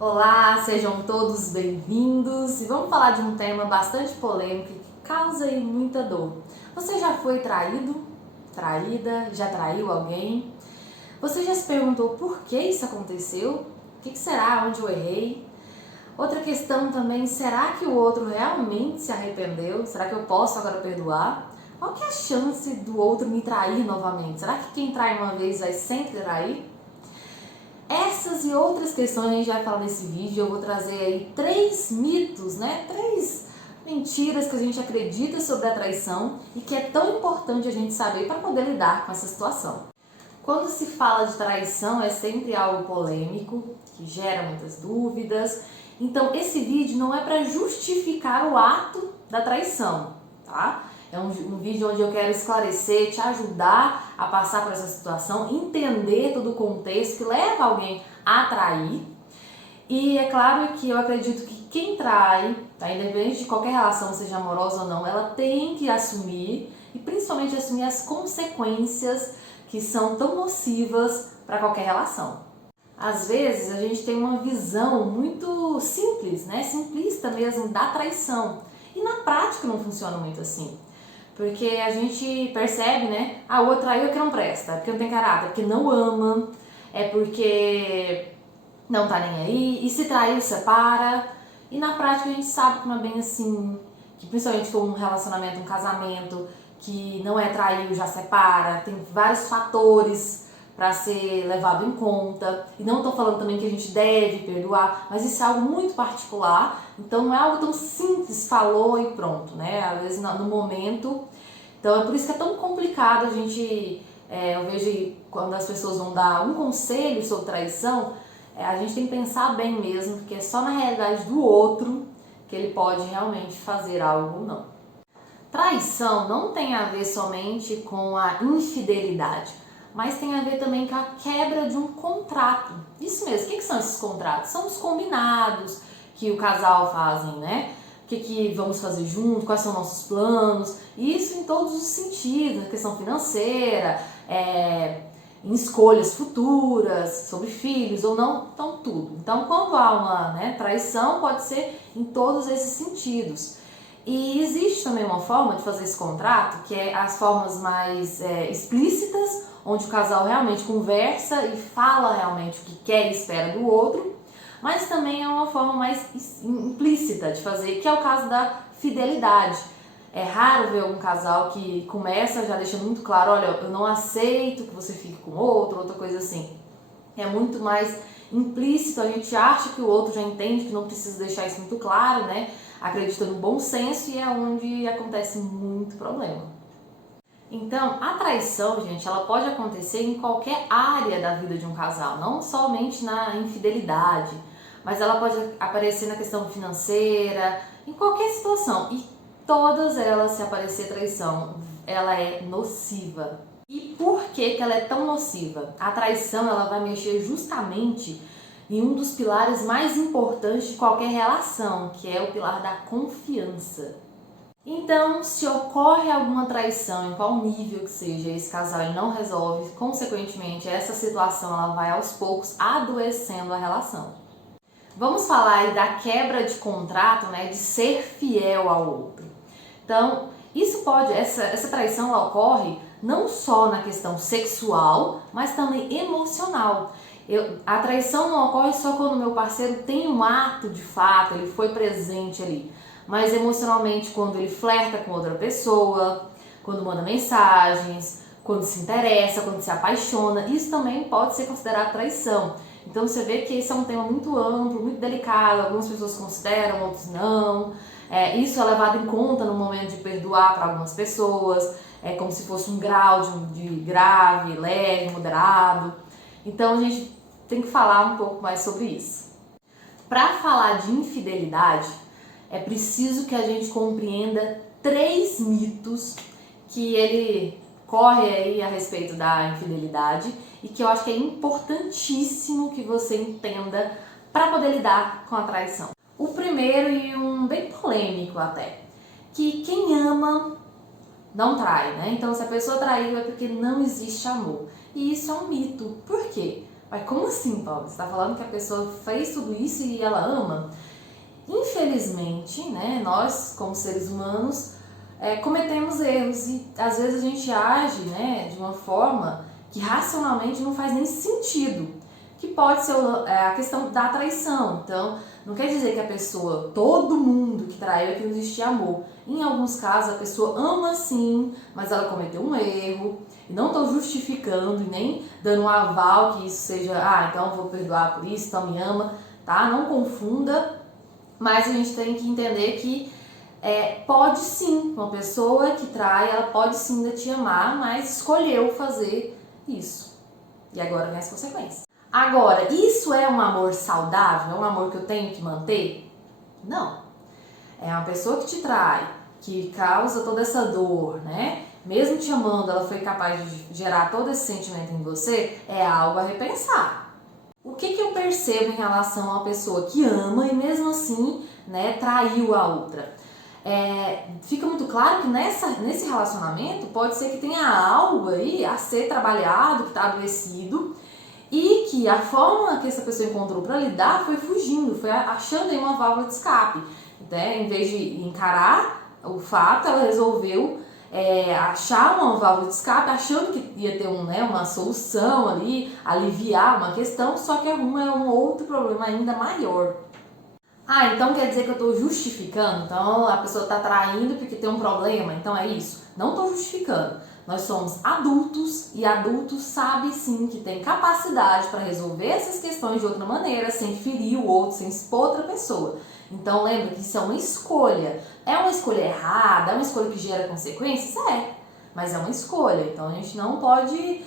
Olá, sejam todos bem-vindos e vamos falar de um tema bastante polêmico que causa aí muita dor. Você já foi traído? Traída? Já traiu alguém? Você já se perguntou por que isso aconteceu? O que será? Onde eu errei? Outra questão também, será que o outro realmente se arrependeu? Será que eu posso agora perdoar? Qual que é a chance do outro me trair novamente? Será que quem trai uma vez vai sempre trair? Essas e outras questões a gente vai falar nesse vídeo. Eu vou trazer aí 3 mitos, né? 3 mentiras que a gente acredita sobre a traição e que é tão importante a gente saber para poder lidar com essa situação. Quando se fala de traição é sempre algo polêmico, que gera muitas dúvidas. Então esse vídeo não é para justificar o ato da traição, tá? É um vídeo onde eu quero esclarecer, te ajudar a passar por essa situação, entender todo o contexto que leva alguém a trair. E é claro que eu acredito que quem trai, tá, independente de qualquer relação, seja amorosa ou não, ela tem que assumir e principalmente assumir as consequências que são tão nocivas para qualquer relação. Às vezes a gente tem uma visão muito simples, né, simplista mesmo da traição e na prática não funciona muito assim. Porque a gente percebe, né? O outro traiu é que não presta, é porque não tem caráter, é porque não ama, é porque não tá nem aí, e se traiu, separa. E na prática a gente sabe que não é bem assim, que principalmente se for um relacionamento, um casamento, que não é trair, já separa, tem vários fatores para ser levado em conta. E não estou falando também que a gente deve perdoar, mas isso é algo muito particular, então não é algo tão simples, falou e pronto, né? Às vezes no momento. Então é por isso que é tão complicado a gente, eu vejo quando as pessoas vão dar um conselho sobre traição, a gente tem que pensar bem mesmo, porque é só na realidade do outro que ele pode realmente fazer algo ou não. Traição não tem a ver somente com a infidelidade, mas tem a ver também com a quebra de um contrato. Isso mesmo, o que são esses contratos? São os combinados que o casal fazem, né? O que vamos fazer junto, quais são nossos planos, isso em todos os sentidos, na questão financeira, em escolhas futuras, sobre filhos ou não, então tudo. Então quando há uma traição pode ser em todos esses sentidos. E existe também uma forma de fazer esse contrato, que é as formas mais explícitas, onde o casal realmente conversa e fala realmente o que quer e espera do outro, mas também é uma forma mais implícita de fazer, que é o caso da fidelidade. É raro ver um casal que começa já deixando muito claro, olha, eu não aceito que você fique com outro, outra coisa assim. É muito mais implícito, a gente acha que o outro já entende, que não precisa deixar isso muito claro, né? Acredita no bom senso e é onde acontece muito problema. Então, a traição, gente, ela pode acontecer em qualquer área da vida de um casal, não somente na infidelidade, mas ela pode aparecer na questão financeira, em qualquer situação. E todas elas, se aparecer traição, ela é nociva. E por que ela é tão nociva? A traição, ela vai mexer justamente em um dos pilares mais importantes de qualquer relação, que é o pilar da confiança. Então, se ocorre alguma traição, em qual nível que seja, esse casal ele não resolve, consequentemente, essa situação ela vai aos poucos adoecendo a relação. Vamos falar aí da quebra de contrato, né, de ser fiel ao outro. Então, essa traição ela ocorre não só na questão sexual, mas também emocional. A traição não ocorre só quando o meu parceiro tem um ato de fato, ele foi presente ali, mas emocionalmente quando ele flerta com outra pessoa, quando manda mensagens, quando se interessa, quando se apaixona, isso também pode ser considerado traição. Então você vê que esse é um tema muito amplo, muito delicado, algumas pessoas consideram, outros não. Isso é levado em conta no momento de perdoar para algumas pessoas, é como se fosse um grau de grave, leve, moderado. Então a gente tem que falar um pouco mais sobre isso. Para falar de infidelidade, é preciso que a gente compreenda 3 mitos que ele corre aí a respeito da infidelidade e que eu acho que é importantíssimo que você entenda para poder lidar com a traição. O primeiro, e um bem polêmico até, que quem ama não trai, né? Então se a pessoa traiu é porque não existe amor. E isso é um mito. Por quê? Mas como assim, Paulo? Você está falando que a pessoa fez tudo isso e ela ama? Infelizmente, né, nós como seres humanos cometemos erros e às vezes a gente age, né, de uma forma que racionalmente não faz nem sentido, que pode ser a questão da traição. Então, não quer dizer que a pessoa, todo mundo que traiu é que não existe amor. Em alguns casos a pessoa ama sim, mas ela cometeu um erro. E não estou justificando e nem dando um aval que isso seja, então eu vou perdoar por isso, então me ama, tá? Não confunda, mas a gente tem que entender que pode sim, uma pessoa que trai, ela pode sim ainda te amar, mas escolheu fazer isso. E agora vem as consequências. Agora, isso é um amor saudável? É um amor que eu tenho que manter? Não. É uma pessoa que te trai, que causa toda essa dor, né? Mesmo te amando, ela foi capaz de gerar todo esse sentimento em você, é algo a repensar. O que eu percebo em relação a uma pessoa que ama e mesmo assim, né, traiu a outra? Fica muito claro que nesse relacionamento pode ser que tenha algo aí a ser trabalhado, que está adoecido, e que a forma que essa pessoa encontrou para lidar foi fugindo, foi achando aí uma válvula de escape. Né? Em vez de encarar o fato, ela resolveu achar uma válvula de escape, achando que ia ter uma solução ali, aliviar uma questão, só que arruma um outro problema ainda maior. Então quer dizer que eu estou justificando? Então a pessoa está traindo porque tem um problema, então é isso? Não estou justificando. Nós somos adultos e adultos sabem sim que tem capacidade para resolver essas questões de outra maneira, sem ferir o outro, sem expor outra pessoa. Então lembra que isso é uma escolha. É uma escolha errada? É uma escolha que gera consequências? Mas é uma escolha. Então a gente não pode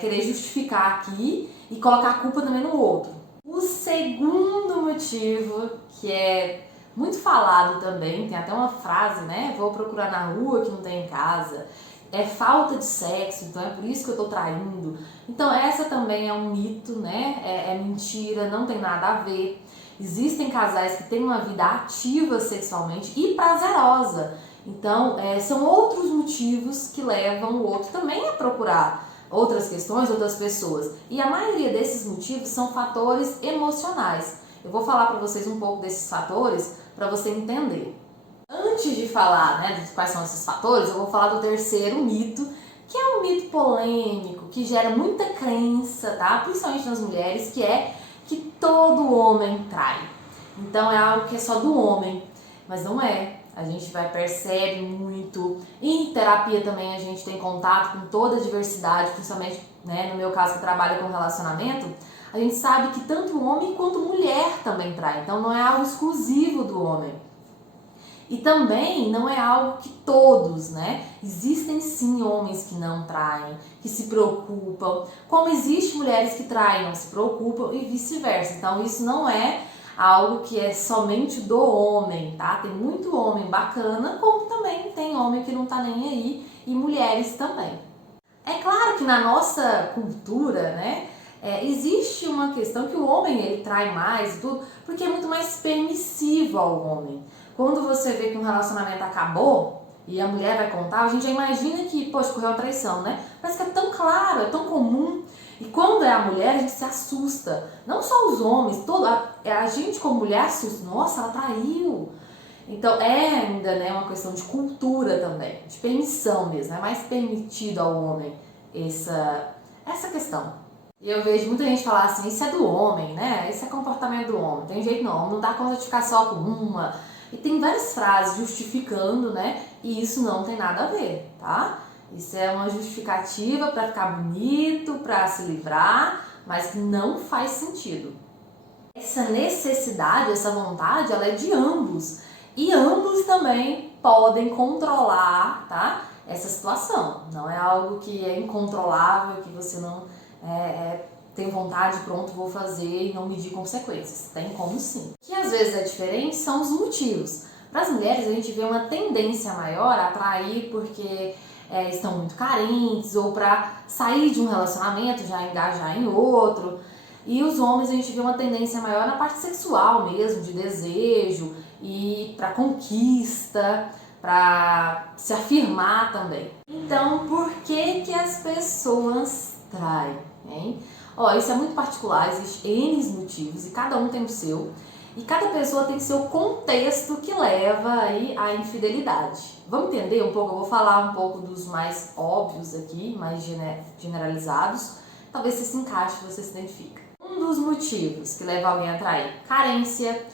querer justificar aqui e colocar a culpa também no outro. O segundo motivo, que é muito falado também, tem até uma frase, né? Vou procurar na rua que não tem em casa. É falta de sexo, então é por isso que eu tô traindo. Então essa também é um mito, né? É mentira, não tem nada a ver. Existem casais que têm uma vida ativa sexualmente e prazerosa. Então são outros motivos que levam o outro também a procurar outras questões, outras pessoas. E a maioria desses motivos são fatores emocionais. Eu vou falar para vocês um pouco desses fatores para você entender. Antes de falar, né, de quais são esses fatores, eu vou falar do terceiro mito, que é um mito polêmico, que gera muita crença, tá? Principalmente nas mulheres, que é que todo homem trai. Então é algo que é só do homem, mas não é. A gente percebe muito. Em terapia também a gente tem contato com toda a diversidade, principalmente, né, no meu caso que trabalho com relacionamento, a gente sabe que tanto homem quanto mulher também trai. Então não é algo exclusivo do homem. E também não é algo que todos, né? Existem sim homens que não traem, que se preocupam, como existem mulheres que traem, não se preocupam e vice-versa. Então isso não é algo que é somente do homem, tá? Tem muito homem bacana, como também tem homem que não tá nem aí e mulheres também. É claro que na nossa cultura, né, existe uma questão que o homem ele trai mais e tudo, porque é muito mais permissivo ao homem. Quando você vê que um relacionamento acabou e a mulher vai contar, a gente já imagina que, poxa, correu uma traição, né? Parece que é tão claro, é tão comum. E quando é a mulher, a gente se assusta. Não só os homens, a gente como mulher assusta. Nossa, ela traiu. Então é ainda, né, uma questão de cultura também, de permissão mesmo. É mais permitido ao homem essa questão. E eu vejo muita gente falar assim, isso é do homem, né? Esse é comportamento do homem. Tem jeito não dá conta de ficar só com uma. E tem várias frases justificando, né? E isso não tem nada a ver, tá? Isso é uma justificativa para ficar bonito, para se livrar, mas não faz sentido. Essa necessidade, essa vontade, ela é de ambos. E ambos também podem controlar, tá? Essa situação. Não é algo que é incontrolável, que você não tem vontade, pronto, vou fazer e não medir consequências. Tem como sim. O que às vezes é diferente são os motivos. Para as mulheres, a gente vê uma tendência maior a atrair porque estão muito carentes ou para sair de um relacionamento, já engajar em outro. E os homens, a gente vê uma tendência maior na parte sexual mesmo, de desejo e para conquista, para se afirmar também. Então, por que as pessoas traem, hein? Ó, isso é muito particular, existem N motivos e cada um tem o seu. E cada pessoa tem seu contexto que leva aí à infidelidade. Vamos entender um pouco? Eu vou falar um pouco dos mais óbvios aqui, mais generalizados. Talvez você se encaixe, você se identifica. Um dos motivos que leva alguém a trair: carência.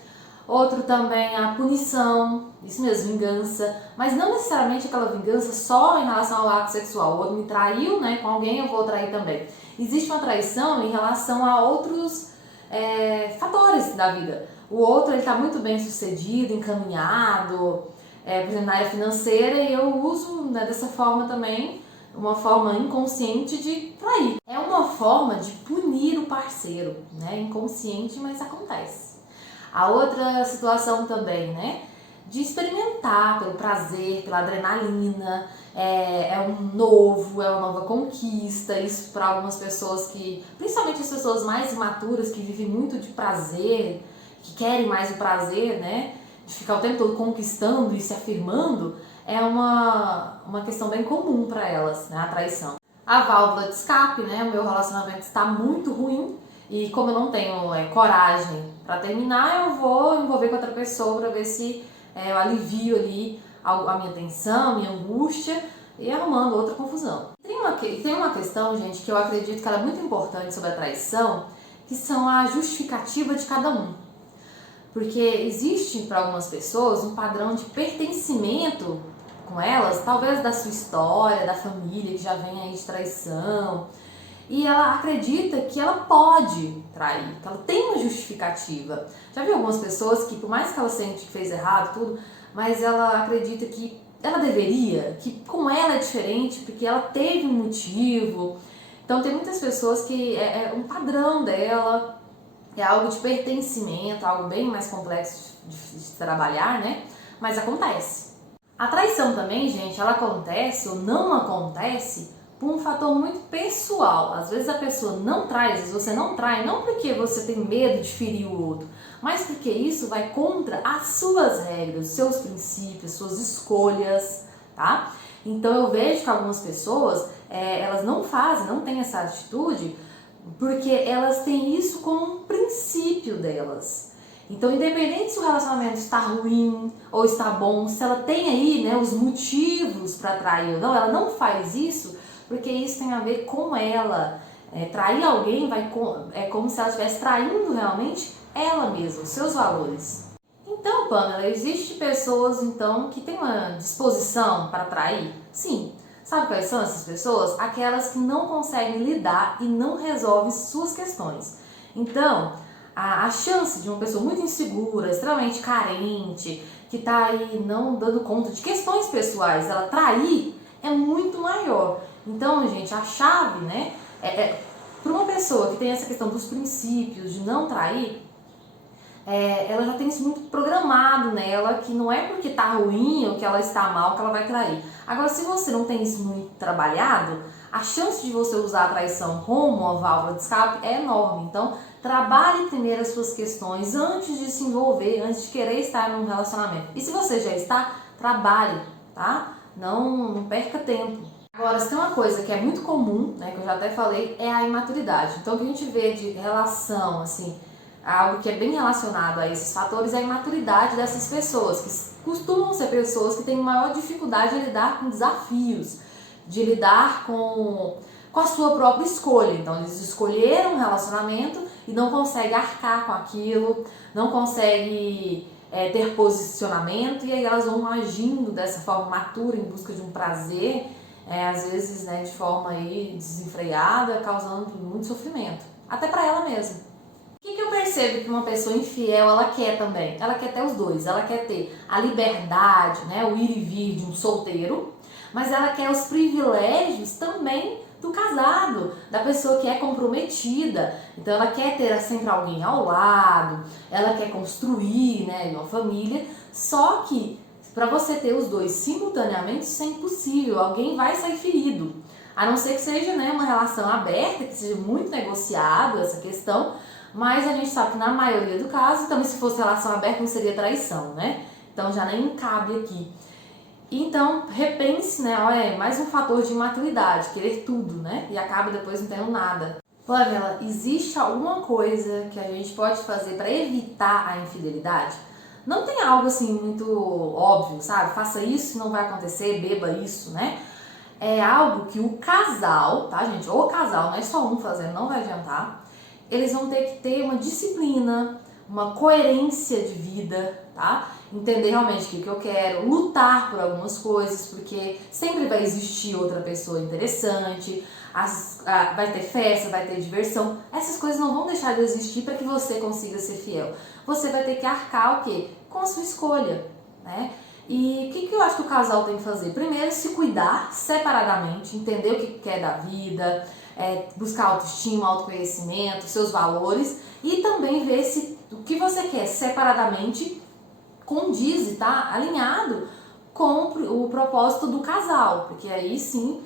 Outro também a punição, isso mesmo, vingança. Mas não necessariamente aquela vingança só em relação ao ato sexual. O outro me traiu, né, com alguém, eu vou trair também. Existe uma traição em relação a outros fatores da vida. O outro está muito bem sucedido, encaminhado, por exemplo, na área financeira, e eu uso, né, dessa forma também, uma forma inconsciente de trair. É uma forma de punir o parceiro, né? Inconsciente, mas acontece. A outra situação também, né? De experimentar pelo prazer, pela adrenalina, é um novo, é uma nova conquista. Isso para algumas pessoas que, principalmente as pessoas mais imaturas, que vivem muito de prazer, que querem mais o prazer, né? De ficar o tempo todo conquistando e se afirmando, é uma questão bem comum para elas, né? A traição. A válvula de escape, né? O meu relacionamento está muito ruim e como eu não tenho coragem para terminar, eu vou envolver com outra pessoa para ver se eu alivio ali a minha tensão, minha angústia e arrumando outra confusão. Tem uma questão, gente, que eu acredito que ela é muito importante sobre a traição, que são a justificativa de cada um. Porque existe para algumas pessoas um padrão de pertencimento com elas, talvez da sua história, da família que já vem aí de traição, e ela acredita que ela pode trair, que ela tem uma justificativa. Já viu algumas pessoas que, por mais que ela sente que fez errado, tudo, mas ela acredita que ela deveria, que com ela é diferente, porque ela teve um motivo. Então tem muitas pessoas que é um padrão dela, é algo de pertencimento, algo bem mais complexo de trabalhar, né? Mas acontece. A traição também, gente, ela acontece ou não acontece por um fator muito pessoal. Às vezes a pessoa não trai, às vezes você não trai, não porque você tem medo de ferir o outro, mas porque isso vai contra as suas regras, seus princípios, suas escolhas, tá? Então eu vejo que algumas pessoas, elas não fazem, não têm essa atitude, porque elas têm isso como um princípio delas. Então, independente se o relacionamento está ruim ou está bom, se ela tem aí, né, os motivos para trair ou não, ela não faz isso porque isso tem a ver com ela. Trair alguém é como se ela estivesse traindo realmente ela mesma, os seus valores. Então, Pamela, existe pessoas então que têm uma disposição para trair? Sim. Sabe quais são essas pessoas? Aquelas que não conseguem lidar e não resolvem suas questões. Então, a chance de uma pessoa muito insegura, extremamente carente, que está aí não dando conta de questões pessoais, ela trair, é muito maior. Então, gente, a chave, né, para uma pessoa que tem essa questão dos princípios, de não trair, ela já tem isso muito programado nela, que não é porque tá ruim ou que ela está mal que ela vai trair. Agora, se você não tem isso muito trabalhado, a chance de você usar a traição como uma válvula de escape é enorme. Então, trabalhe primeiro as suas questões antes de se envolver, antes de querer estar num relacionamento. E se você já está, trabalhe, tá? Não perca tempo. Agora, se tem uma coisa que é muito comum, né, que eu já até falei, é a imaturidade. Então, o que a gente vê de relação, assim, algo que é bem relacionado a esses fatores é a imaturidade dessas pessoas, que costumam ser pessoas que têm maior dificuldade de lidar com desafios, de lidar com a sua própria escolha. Então, eles escolheram um relacionamento e não conseguem arcar com aquilo, não conseguem ter posicionamento, e aí elas vão agindo dessa forma matura em busca de um prazer, às vezes, né, de forma aí desenfreada, causando muito sofrimento, até para ela mesma. O que eu percebo que uma pessoa infiel, ela quer também? Ela quer ter os dois, ela quer ter a liberdade, né, o ir e vir de um solteiro, mas ela quer os privilégios também do casado, da pessoa que é comprometida. Então ela quer ter sempre alguém ao lado, ela quer construir, né, uma família, só que para você ter os dois simultaneamente, isso é impossível, alguém vai sair ferido. A não ser que seja, né, uma relação aberta, que seja muito negociado essa questão, mas a gente sabe que na maioria do caso, também se fosse relação aberta não seria traição, né? Então já nem cabe aqui. Então, repense, né? Olha, mais um fator de imaturidade, querer tudo, né? E acaba depois não tendo nada. Pamela, existe alguma coisa que a gente pode fazer para evitar a infidelidade? Não tem algo assim muito óbvio, sabe? Faça isso, não vai acontecer, beba isso, né? É algo que o casal, tá, gente? O casal, não é só um fazendo, não vai adiantar. Eles vão ter que ter uma disciplina, uma coerência de vida, tá? Entender realmente o que eu quero, lutar por algumas coisas, porque sempre vai existir outra pessoa interessante, vai ter festa, vai ter diversão. Essas coisas não vão deixar de existir para que você consiga ser fiel. Você vai ter que arcar o quê? Com a sua escolha, né? E o que eu acho que o casal tem que fazer? Primeiro, se cuidar separadamente, entender o que quer da vida, buscar autoestima, autoconhecimento, seus valores e também ver se o que você quer separadamente condiz e tá alinhado com o propósito do casal, porque aí sim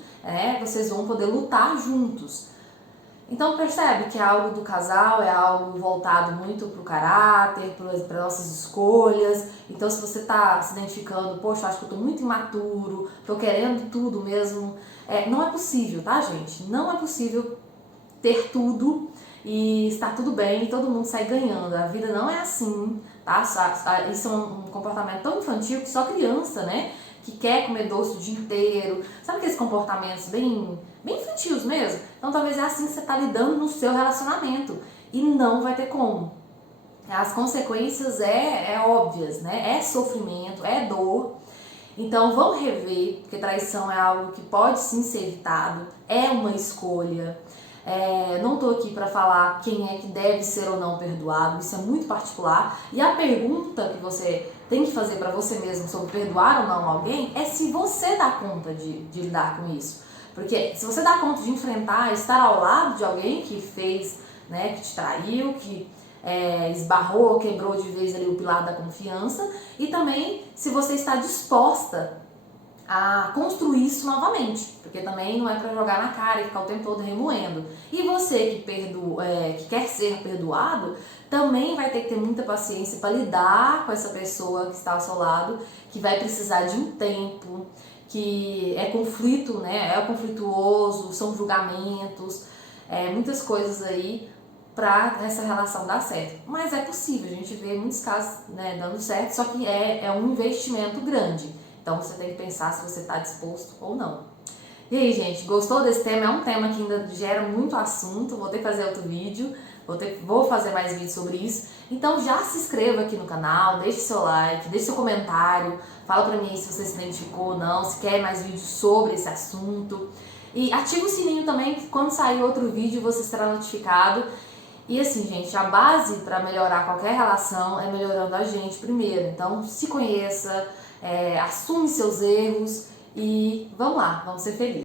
vocês vão poder lutar juntos. Então percebe que é algo do casal, é algo voltado muito pro caráter, para nossas escolhas. Então se você tá se identificando, poxa, acho que eu tô muito imaturo, tô querendo tudo mesmo, não é possível, tá, gente? Não é possível ter tudo e estar tudo bem e todo mundo sair ganhando. A vida não é assim, tá? Isso é um comportamento tão infantil que só criança, né? Que quer comer doce o dia inteiro. Sabe aqueles comportamentos bem infantis mesmo? Então talvez é assim que você tá lidando no seu relacionamento. E não vai ter como. As consequências óbvias, né? É sofrimento, é dor. Então vamos rever, porque traição é algo que pode sim ser evitado, é uma escolha. Não tô aqui para falar quem é que deve ser ou não perdoado, isso é muito particular. E a pergunta que você tem que fazer para você mesmo sobre perdoar ou não alguém é se você dá conta de lidar com isso. Porque se você dá conta de enfrentar, estar ao lado de alguém que fez, né, que te traiu, que esbarrou, quebrou de vez ali o pilar da confiança, e também se você está disposta a construir isso novamente, porque também não é para jogar na cara e ficar o tempo todo remoendo. E você que quer ser perdoado, também vai ter que ter muita paciência para lidar com essa pessoa que está ao seu lado, que vai precisar de um tempo, que é conflito, né? É conflituoso, são julgamentos, muitas coisas aí para essa relação dar certo. Mas é possível, a gente vê muitos casos, né, dando certo, só que é um investimento grande. Então você tem que pensar se você está disposto ou não. E aí, gente, gostou desse tema? É um tema que ainda gera muito assunto. Vou ter que fazer outro vídeo, vou fazer mais vídeos sobre isso. Então já se inscreva aqui no canal, deixe seu like, deixe seu comentário, fala pra mim aí se você se identificou ou não, se quer mais vídeos sobre esse assunto. E ativa o sininho também, que quando sair outro vídeo você será notificado. E assim, gente, a base para melhorar qualquer relação é melhorando a gente primeiro. Então se conheça, assume seus erros e vamos lá, vamos ser felizes.